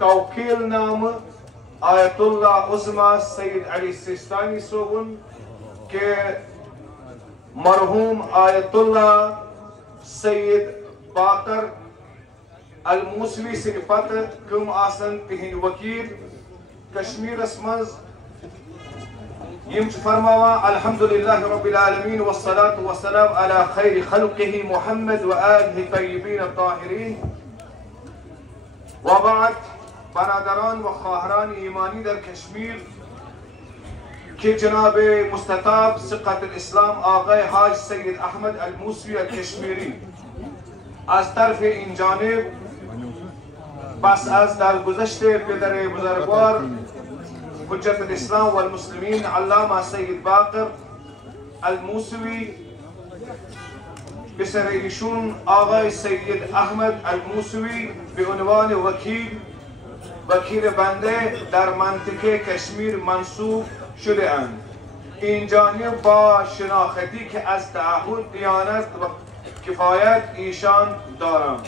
توكيل نامه آية الله عظمى سيد علي السيستاني صوبن مرحوم آية الله سيد باقر الموسوي صفات كم آسن تهين وكيل كشمير اسمز يمش فرموا الحمد لله رب العالمين والصلاة والسلام على خير خلقه محمد وآله الطيبين الطاهرين وبعد برادران وخواهران إيماني در كشمير كي جناب مستطاب ثقة الإسلام آقای حاج سيد أحمد الموسوي الكشميري از طرف این جانب بس از در گذشته پدر بزرگوار حجت الإسلام والمسلمين علامة سيد باقر الموسوي بسر ایشون آقای سید احمد الموسوي بعنوان وکیل بنده در منطقه کشمیر منصوب شده اند. این جانب با شناختی که از تعهد دیانت و کفایت ایشان دارم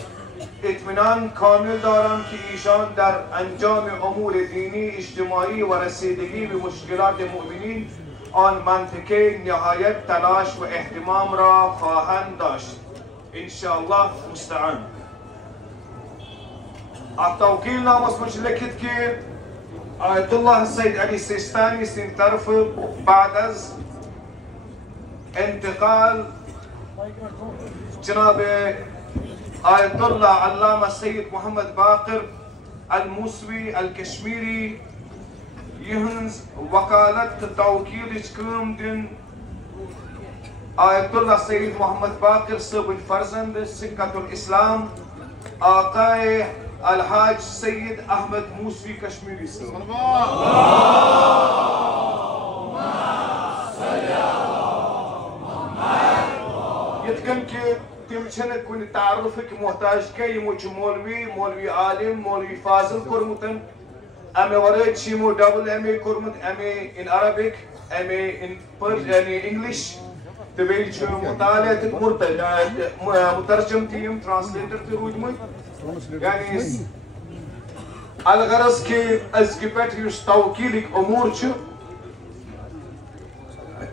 اطمینان کامل دارم که ایشان در انجام امور دینی اجتماعی و رسیدگی به مشکلات مؤمنین آن منطقه نهایت تلاش و اهتمام را خواهند داشت انشاءالله مستعان. التوكيل ناموس مشلكت كي آية الله السيد علي السيستاني سين طرف بعد از انتقال جناب آية الله علامة السيد محمد باقر الموسوي الكشميري يهنز وكالة توكيل كم دين آية الله السيد محمد باقر صبن فرزند سكة الإسلام آقای الحاج سيد أحمد موسوي كشميري صبن يتكن كي تمشنك كوني تعرفك محتاج كي مولوي عالم مولوي فاضل كرمتن أمي ورد شيمو دبل أمي كرمت أمي in Arabic أمي in يعني English تبي شو مطالعة مترجم تيم ترانسليتر تروجمي يعني الغرض كي أزكبت يستوكيلك أمور شو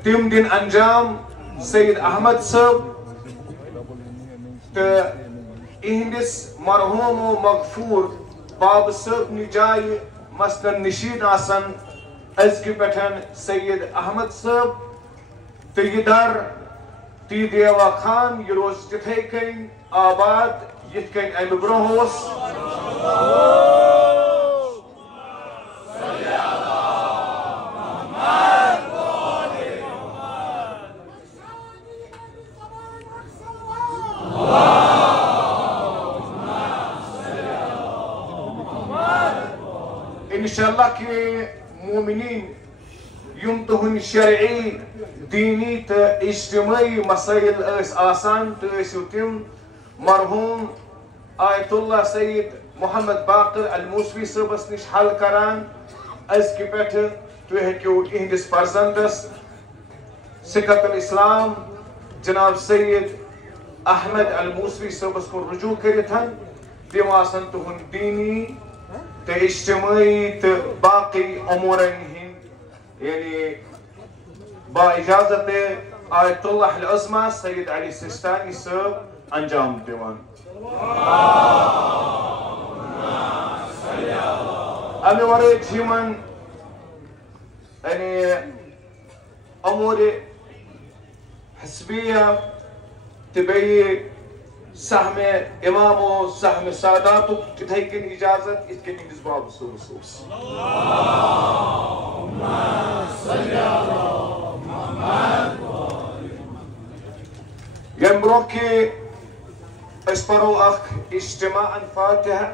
تيم دين أنجام سيد أحمد صاحب إهندس مرحوم ومغفور باب صاحب نجاي مثلا نشيد آسن أزكبتن سيد أحمد صاحب تيدار تيديوا خان يروز تتهيكين آباد يتكين أي بروهوس إن شاء الله كمؤمنين يمتهن شرعي ديني اجتماعي مسائل آسان تسوتم مرحوم آية الله سيد محمد باقر الموسوي صبس نش حل كران أزكبت توهكيو إهندس فرزندس سكة الإسلام جناب سيد أحمد الموسوي صبس كن رجوع كريتهن ديواسن تهن ديني اجتماعي باقي أمورين يعني بإجازة آية الله العظمى سيد علي السيستاني سب أنجام الديوان. أنا وريت هيمن يعني أمور حسبية تبي سهم إمامه سهم ساداته تتهيكن إجازة إتكن نسباب السوس. اللهم صل على محمد ينبروكي اسبروا أخ اجتماعا فاتحة